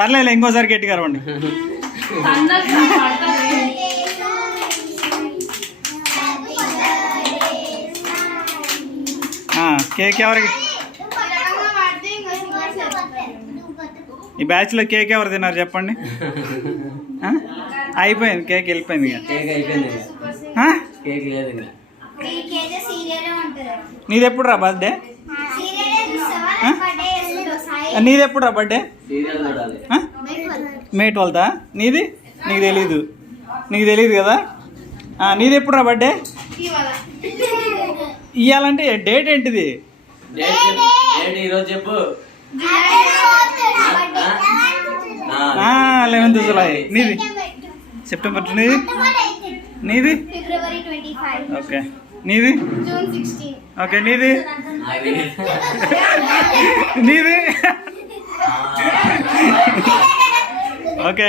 పర్లేదు ఇంకోసారి గట్టిగా అరవండి. కేక్ ఎవరికి? ఈ బ్యాచ్లో కేక్ ఎవరు తిన్నారు చెప్పండి. అయిపోయింది, కేక్ వెళ్ళిపోయింది. నీది ఎప్పుడు రా బర్త్డే? నీది ఎప్పుడు రా బర్త్డే? మే 12th. నీది? నీకు తెలీదు కదా. నీది ఎప్పుడు రా బర్త్డే? ఇవ్వాలంటే డేట్ ఏంటిది? 11th July. నీది సెప్టెంబర్. నీది ఓకే. నీది ఓకే. నీది ఓకే.